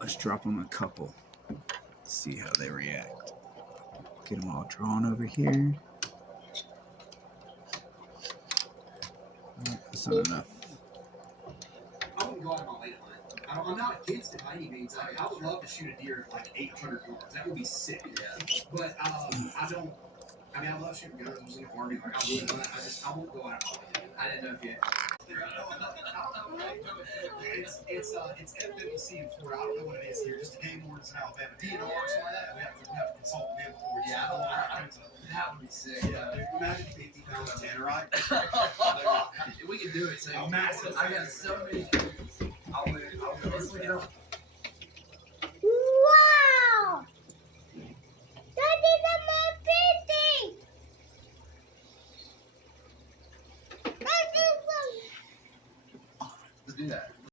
Let's drop them a couple. See how they react. Get them all drawn over here. That's not enough. I wouldn't go out on my late hunt. I'm not against it by any means. I would love to shoot a deer at like 800 yards. That would be sick. Yeah. But I don't. I mean, I love shooting guns. I was in the Army. Like, I would, but I won't go out. I didn't know if you. It's FWC in Florida. I don't know what it is here. Just a game warden in Alabama. DNR or something like that. We have to consult with them before. Yeah, that would be sick. Yeah, dude. Imagine 50 pounds of tannerite. We can do it. So massive. I got so many. I'll